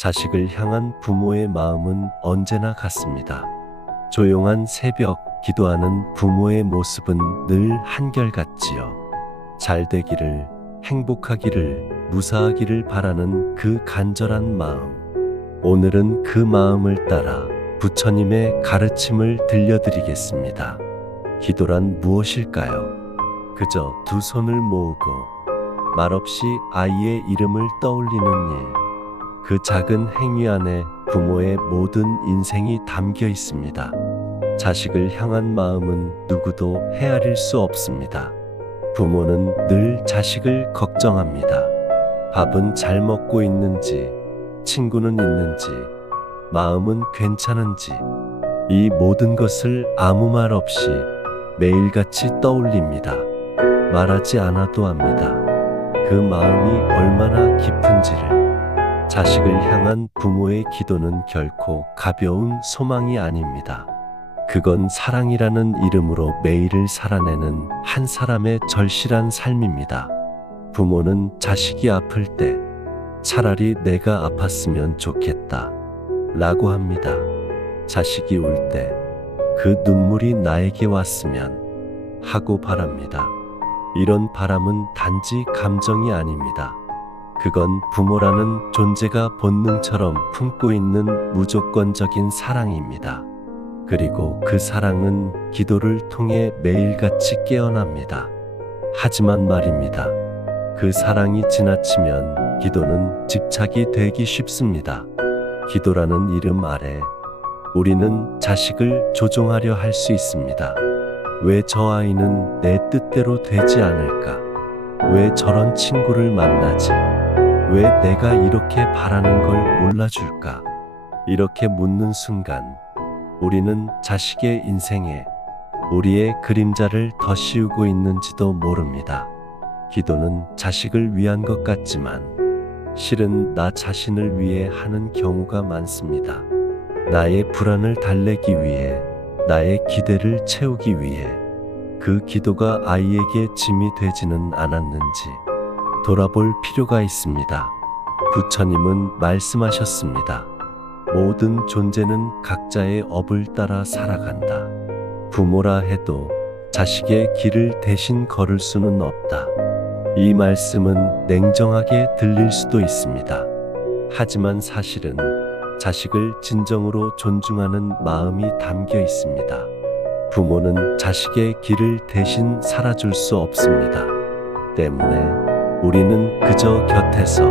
자식을 향한 부모의 마음은 언제나 같습니다. 조용한 새벽 기도하는 부모의 모습은 늘 한결같지요. 잘 되기를, 행복하기를, 무사하기를 바라는 그 간절한 마음. 오늘은 그 마음을 따라 부처님의 가르침을 들려드리겠습니다. 기도란 무엇일까요? 그저 두 손을 모으고 말없이 아이의 이름을 떠올리는 일. 그 작은 행위 안에 부모의 모든 인생이 담겨 있습니다. 자식을 향한 마음은 누구도 헤아릴 수 없습니다. 부모는 늘 자식을 걱정합니다. 밥은 잘 먹고 있는지, 친구는 있는지, 마음은 괜찮은지, 이 모든 것을 아무 말 없이 매일같이 떠올립니다. 말하지 않아도 압니다. 그 마음이 얼마나 깊은지를. 자식을 향한 부모의 기도는 결코 가벼운 소망이 아닙니다. 그건 사랑이라는 이름으로 매일을 살아내는 한 사람의 절실한 삶입니다. 부모는 자식이 아플 때 차라리 내가 아팠으면 좋겠다 라고 합니다. 자식이 울 때 그 눈물이 나에게 왔으면 하고 바랍니다. 이런 바람은 단지 감정이 아닙니다. 그건 부모라는 존재가 본능처럼 품고 있는 무조건적인 사랑입니다. 그리고 그 사랑은 기도를 통해 매일같이 깨어납니다. 하지만 말입니다. 그 사랑이 지나치면 기도는 집착이 되기 쉽습니다. 기도라는 이름 아래 우리는 자식을 조종하려 할 수 있습니다. 왜 저 아이는 내 뜻대로 되지 않을까? 왜 저런 친구를 만나지? 왜 내가 이렇게 바라는 걸 몰라줄까? 이렇게 묻는 순간 우리는 자식의 인생에 우리의 그림자를 더 씌우고 있는지도 모릅니다. 기도는 자식을 위한 것 같지만 실은 나 자신을 위해 하는 경우가 많습니다. 나의 불안을 달래기 위해, 나의 기대를 채우기 위해 그 기도가 아이에게 짐이 되지는 않았는지 돌아볼 필요가 있습니다. 부처님은 말씀하셨습니다. 모든 존재는 각자의 업을 따라 살아간다. 부모라 해도 자식의 길을 대신 걸을 수는 없다. 이 말씀은 냉정하게 들릴 수도 있습니다. 하지만 사실은 자식을 진정으로 존중하는 마음이 담겨 있습니다. 부모는 자식의 길을 대신 살아줄 수 없습니다. 때문에 우리는 그저 곁에서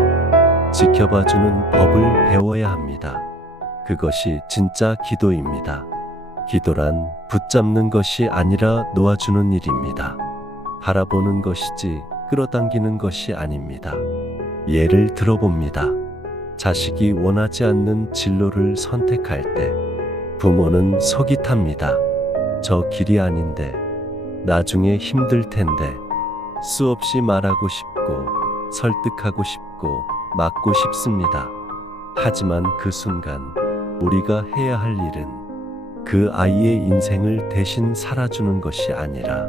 지켜봐주는 법을 배워야 합니다. 그것이 진짜 기도입니다. 기도란 붙잡는 것이 아니라 놓아주는 일입니다. 바라보는 것이지 끌어당기는 것이 아닙니다. 예를 들어봅니다. 자식이 원하지 않는 진로를 선택할 때 부모는 속이 탑니다. 저 길이 아닌데, 나중에 힘들 텐데. 수없이 말하고 싶고 설득하고 싶고 막고 싶습니다. 하지만 그 순간 우리가 해야 할 일은 그 아이의 인생을 대신 살아주는 것이 아니라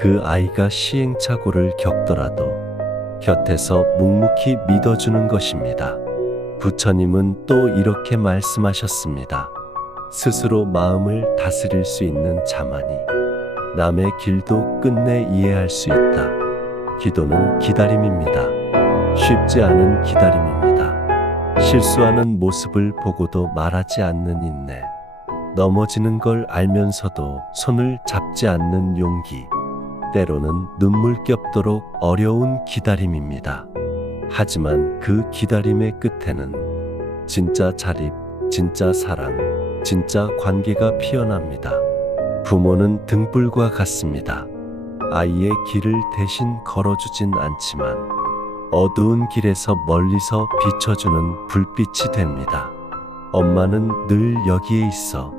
그 아이가 시행착오를 겪더라도 곁에서 묵묵히 믿어주는 것입니다. 부처님은 또 이렇게 말씀하셨습니다. 스스로 마음을 다스릴 수 있는 자만이 남의 길도 끝내 이해할 수 있다. 기도는 기다림입니다. 쉽지 않은 기다림입니다. 실수하는 모습을 보고도 말하지 않는 인내, 넘어지는 걸 알면서도 손을 잡지 않는 용기, 때로는 눈물겹도록 어려운 기다림입니다. 하지만 그 기다림의 끝에는 진짜 자립, 진짜 사랑, 진짜 관계가 피어납니다. 부모는 등불과 같습니다. 아이의 길을 대신 걸어주진 않지만 어두운 길에서 멀리서 비춰주는 불빛이 됩니다. 엄마는 늘 여기에 있어.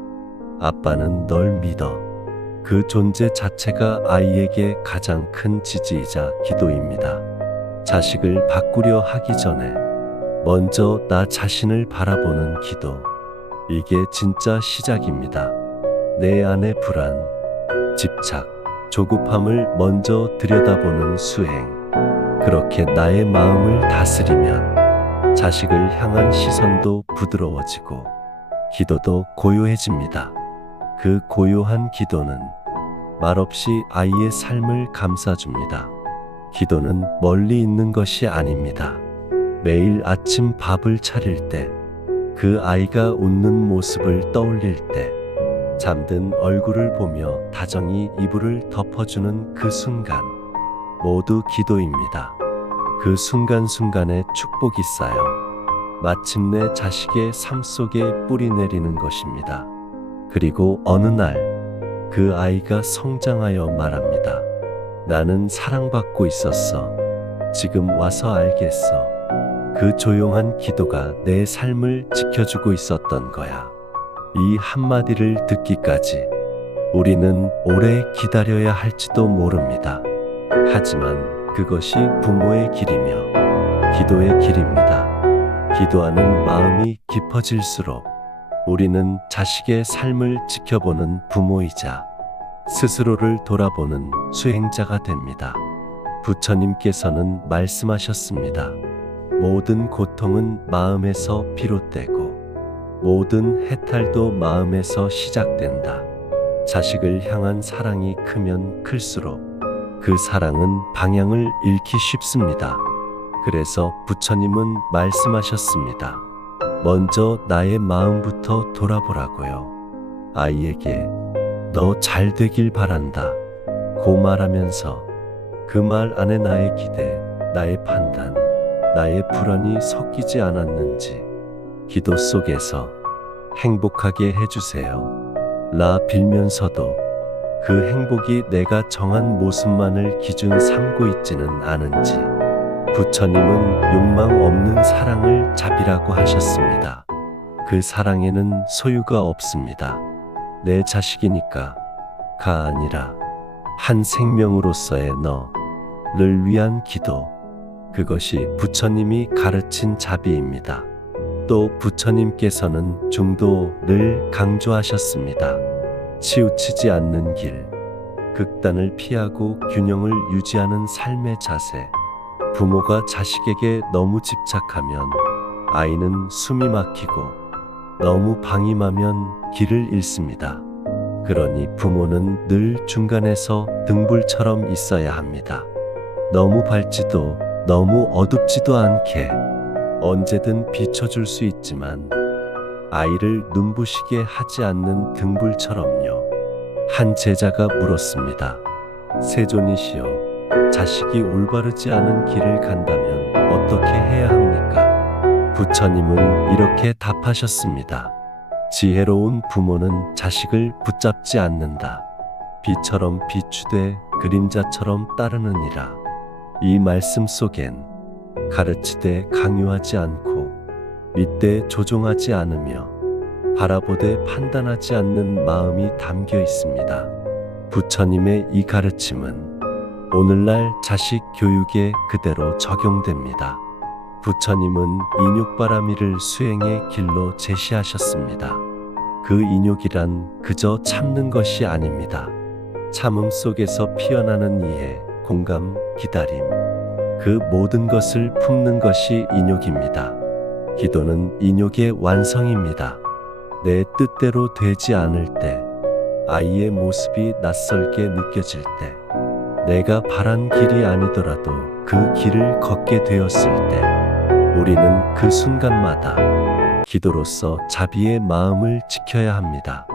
아빠는 널 믿어. 그 존재 자체가 아이에게 가장 큰 지지이자 기도입니다. 자식을 바꾸려 하기 전에 먼저 나 자신을 바라보는 기도. 이게 진짜 시작입니다. 내 안의 불안, 집착, 조급함을 먼저 들여다보는 수행. 그렇게 나의 마음을 다스리면 자식을 향한 시선도 부드러워지고 기도도 고요해집니다. 그 고요한 기도는 말없이 아이의 삶을 감싸줍니다. 기도는 멀리 있는 것이 아닙니다. 매일 아침 밥을 차릴 때, 그 아이가 웃는 모습을 떠올릴 때, 잠든 얼굴을 보며 다정히 이불을 덮어주는 그 순간, 모두 기도입니다. 그 순간순간에 축복이 쌓여 마침내 자식의 삶 속에 뿌리 내리는 것입니다. 그리고 어느 날 그 아이가 성장하여 말합니다. 나는 사랑받고 있었어. 지금 와서 알겠어. 그 조용한 기도가 내 삶을 지켜주고 있었던 거야. 이 한마디를 듣기까지 우리는 오래 기다려야 할지도 모릅니다. 하지만 그것이 부모의 길이며 기도의 길입니다. 기도하는 마음이 깊어질수록 우리는 자식의 삶을 지켜보는 부모이자 스스로를 돌아보는 수행자가 됩니다. 부처님께서는 말씀하셨습니다. 모든 고통은 마음에서 비롯되고 모든 해탈도 마음에서 시작된다. 자식을 향한 사랑이 크면 클수록 그 사랑은 방향을 잃기 쉽습니다. 그래서 부처님은 말씀하셨습니다. 먼저 나의 마음부터 돌아보라고요. 아이에게 너 잘 되길 바란다 고 말하면서 그 말 안에 나의 기대, 나의 판단, 나의 불안이 섞이지 않았는지 기도 속에서 행복하게 해주세요 라 빌면서도 그 행복이 내가 정한 모습만을 기준 삼고 있지는 않은지 부처님은 욕망 없는 사랑을 자비라고 하셨습니다. 그 사랑에는 소유가 없습니다. 내 자식이니까 가 아니라 한 생명으로서의 너를 위한 기도, 그것이 부처님이 가르친 자비입니다. 또 부처님께서는 중도를 강조하셨습니다. 치우치지 않는 길, 극단을 피하고 균형을 유지하는 삶의 자세. 부모가 자식에게 너무 집착하면 아이는 숨이 막히고 너무 방임하면 길을 잃습니다. 그러니 부모는 늘 중간에서 등불처럼 있어야 합니다. 너무 밝지도 너무 어둡지도 않게 언제든 비춰줄 수 있지만 아이를 눈부시게 하지 않는 등불처럼요. 한 제자가 물었습니다. 세존이시여, 자식이 올바르지 않은 길을 간다면 어떻게 해야 합니까? 부처님은 이렇게 답하셨습니다. 지혜로운 부모는 자식을 붙잡지 않는다. 비처럼 비추되 그림자처럼 따르느니라. 이 말씀 속엔 가르치되 강요하지 않고 믿되 조종하지 않으며 바라보되 판단하지 않는 마음이 담겨 있습니다. 부처님의 이 가르침은 오늘날 자식 교육에 그대로 적용됩니다. 부처님은 인욕바라미를 수행의 길로 제시하셨습니다. 그 인욕이란 그저 참는 것이 아닙니다. 참음 속에서 피어나는 이해, 공감, 기다림, 그 모든 것을 품는 것이 인욕입니다. 기도는 인욕의 완성입니다. 내 뜻대로 되지 않을 때, 아이의 모습이 낯설게 느껴질 때, 내가 바란 길이 아니더라도 그 길을 걷게 되었을 때, 우리는 그 순간마다 기도로서 자비의 마음을 지켜야 합니다.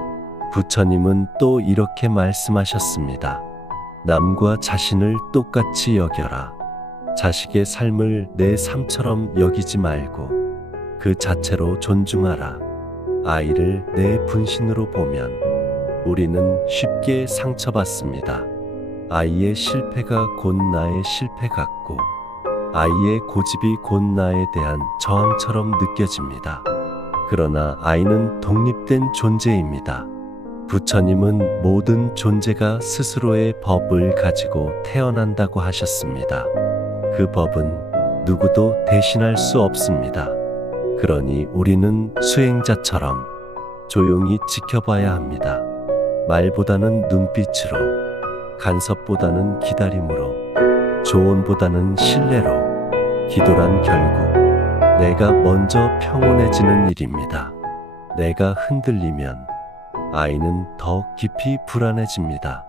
부처님은 또 이렇게 말씀하셨습니다. 남과 자신을 똑같이 여겨라. 자식의 삶을 내 삶처럼 여기지 말고 그 자체로 존중하라. 아이를 내 분신으로 보면 우리는 쉽게 상처받습니다. 아이의 실패가 곧 나의 실패 같고 아이의 고집이 곧 나에 대한 저항처럼 느껴집니다. 그러나 아이는 독립된 존재입니다. 부처님은 모든 존재가 스스로의 법을 가지고 태어난다고 하셨습니다. 그 법은 누구도 대신할 수 없습니다. 그러니 우리는 수행자처럼 조용히 지켜봐야 합니다. 말보다는 눈빛으로, 간섭보다는 기다림으로, 조언보다는 신뢰로. 기도란 결국 내가 먼저 평온해지는 일입니다. 내가 흔들리면 아이는 더 깊이 불안해집니다.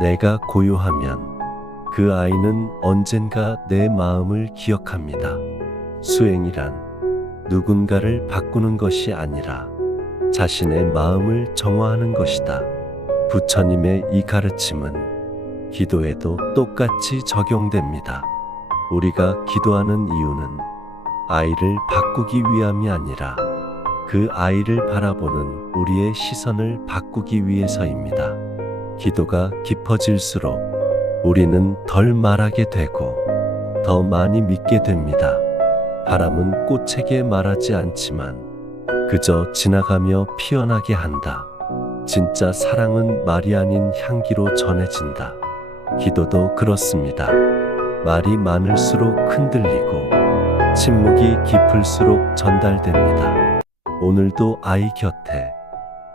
내가 고요하면 그 아이는 언젠가 내 마음을 기억합니다. 수행이란 누군가를 바꾸는 것이 아니라 자신의 마음을 정화하는 것이다. 부처님의 이 가르침은 기도에도 똑같이 적용됩니다. 우리가 기도하는 이유는 아이를 바꾸기 위함이 아니라 그 아이를 바라보는 우리의 시선을 바꾸기 위해서입니다. 기도가 깊어질수록 우리는 덜 말하게 되고 더 많이 믿게 됩니다. 바람은 꽃에게 말하지 않지만 그저 지나가며 피어나게 한다. 진짜 사랑은 말이 아닌 향기로 전해진다. 기도도 그렇습니다. 말이 많을수록 흔들리고 침묵이 깊을수록 전달됩니다. 오늘도 아이 곁에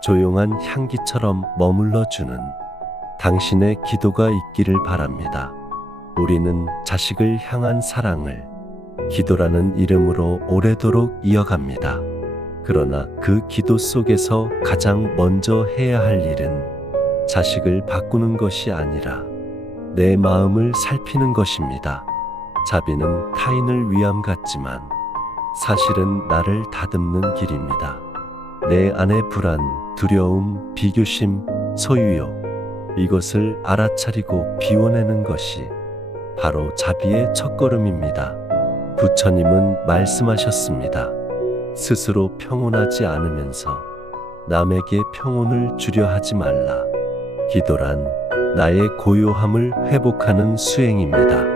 조용한 향기처럼 머물러주는 당신의 기도가 있기를 바랍니다. 우리는 자식을 향한 사랑을 기도라는 이름으로 오래도록 이어갑니다. 그러나 그 기도 속에서 가장 먼저 해야 할 일은 자식을 바꾸는 것이 아니라 내 마음을 살피는 것입니다. 자비는 타인을 위함 같지만 사실은 나를 다듬는 길입니다. 내 안의 불안, 두려움, 비교심, 소유욕, 이것을 알아차리고 비워내는 것이 바로 자비의 첫걸음입니다. 부처님은 말씀하셨습니다. 스스로 평온하지 않으면서 남에게 평온을 주려 하지 말라. 기도란 나의 고요함을 회복하는 수행입니다.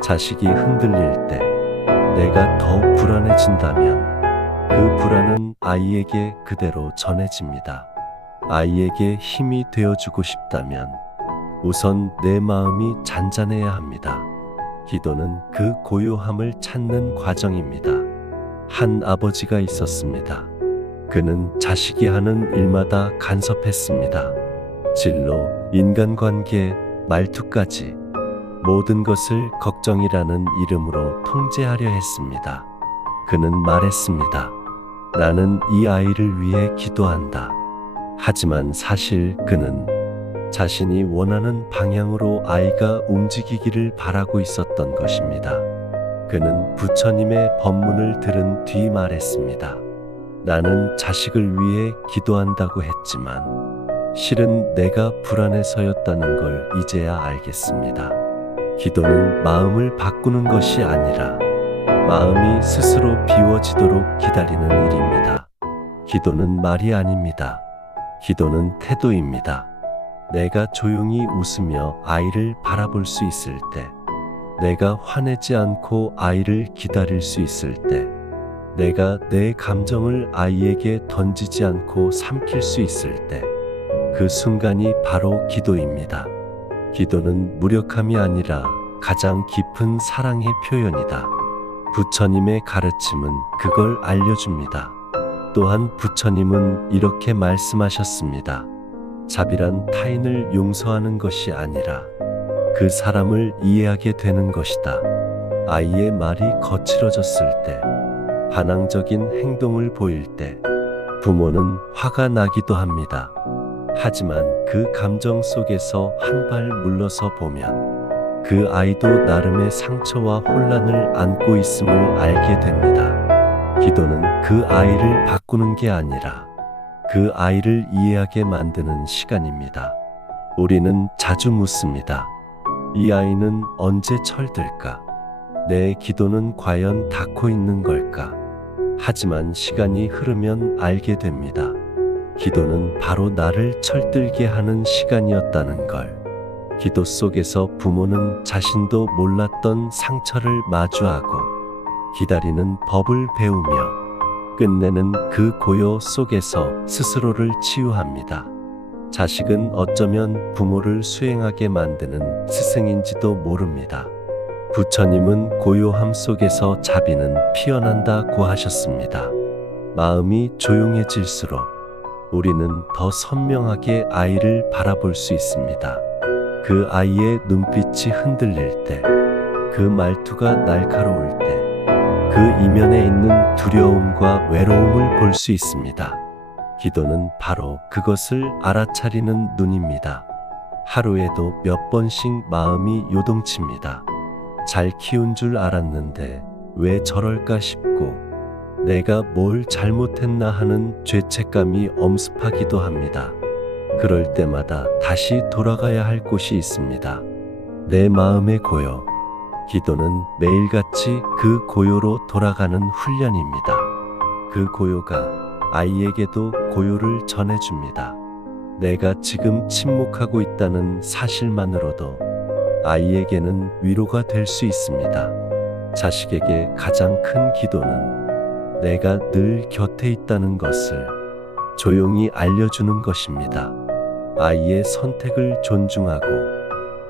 자식이 흔들릴 때 내가 더 불안해진다면 그 불안은 아이에게 그대로 전해집니다. 아이에게 힘이 되어주고 싶다면 우선 내 마음이 잔잔해야 합니다. 기도는 그 고요함을 찾는 과정입니다. 한 아버지가 있었습니다. 그는 자식이 하는 일마다 간섭했습니다. 진로, 인간관계, 말투까지 모든 것을 걱정이라는 이름으로 통제하려 했습니다. 그는 말했습니다. 나는 이 아이를 위해 기도한다. 하지만 사실 그는 자신이 원하는 방향으로 아이가 움직이기를 바라고 있었던 것입니다. 그는 부처님의 법문을 들은 뒤 말했습니다. 나는 자식을 위해 기도한다고 했지만 실은 내가 불안해서였다는 걸 이제야 알겠습니다. 기도는 마음을 바꾸는 것이 아니라 마음이 스스로 비워지도록 기다리는 일입니다. 기도는 말이 아닙니다. 기도는 태도입니다. 내가 조용히 웃으며 아이를 바라볼 수 있을 때, 내가 화내지 않고 아이를 기다릴 수 있을 때, 내가 내 감정을 아이에게 던지지 않고 삼킬 수 있을 때, 그 순간이 바로 기도입니다. 기도는 무력함이 아니라 가장 깊은 사랑의 표현이다. 부처님의 가르침은 그걸 알려줍니다. 또한 부처님은 이렇게 말씀하셨습니다. 자비란 타인을 용서하는 것이 아니라 그 사람을 이해하게 되는 것이다. 아이의 말이 거칠어졌을 때, 반항적인 행동을 보일 때, 부모는 화가 나기도 합니다. 하지만 그 감정 속에서 한 발 물러서 보면 그 아이도 나름의 상처와 혼란을 안고 있음을 알게 됩니다. 기도는 그 아이를 바꾸는 게 아니라 그 아이를 이해하게 만드는 시간입니다. 우리는 자주 묻습니다. 이 아이는 언제 철들까? 내 기도는 과연 닿고 있는 걸까? 하지만 시간이 흐르면 알게 됩니다. 기도는 바로 나를 철들게 하는 시간이었다는 걸. 기도 속에서 부모는 자신도 몰랐던 상처를 마주하고 기다리는 법을 배우며 끝내는 그 고요 속에서 스스로를 치유합니다. 자식은 어쩌면 부모를 수행하게 만드는 스승인지도 모릅니다. 부처님은 고요함 속에서 자비는 피어난다고 하셨습니다. 마음이 조용해질수록 우리는 더 선명하게 아이를 바라볼 수 있습니다. 그 아이의 눈빛이 흔들릴 때, 그 말투가 날카로울 때, 그 이면에 있는 두려움과 외로움을 볼 수 있습니다. 기도는 바로 그것을 알아차리는 눈입니다. 하루에도 몇 번씩 마음이 요동칩니다. 잘 키운 줄 알았는데 왜 저럴까 싶고, 내가 뭘 잘못했나 하는 죄책감이 엄습하기도 합니다. 그럴 때마다 다시 돌아가야 할 곳이 있습니다. 내 마음의 고요. 기도는 매일같이 그 고요로 돌아가는 훈련입니다. 그 고요가 아이에게도 고요를 전해줍니다. 내가 지금 침묵하고 있다는 사실만으로도 아이에게는 위로가 될 수 있습니다. 자식에게 가장 큰 기도는 내가 늘 곁에 있다는 것을 조용히 알려주는 것입니다. 아이의 선택을 존중하고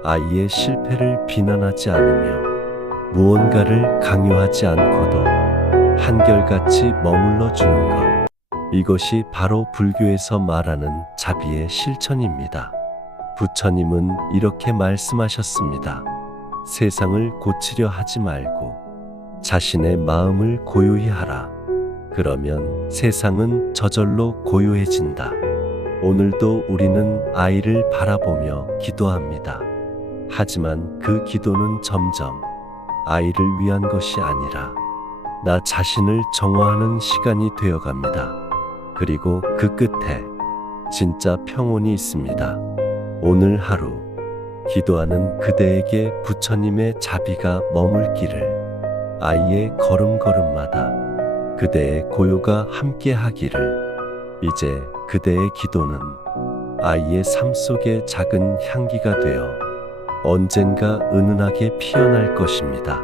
아이의 실패를 비난하지 않으며 무언가를 강요하지 않고도 한결같이 머물러 주는 것. 이것이 바로 불교에서 말하는 자비의 실천입니다. 부처님은 이렇게 말씀하셨습니다. 세상을 고치려 하지 말고 자신의 마음을 고요히 하라. 그러면 세상은 저절로 고요해진다. 오늘도 우리는 아이를 바라보며 기도합니다. 하지만 그 기도는 점점 아이를 위한 것이 아니라 나 자신을 정화하는 시간이 되어갑니다. 그리고 그 끝에 진짜 평온이 있습니다. 오늘 하루 기도하는 그대에게 부처님의 자비가 머물기를, 아이의 걸음걸음마다 그대의 고요가 함께 하기를. 이제 그대의 기도는 아이의 삶 속의 작은 향기가 되어 언젠가 은은하게 피어날 것입니다.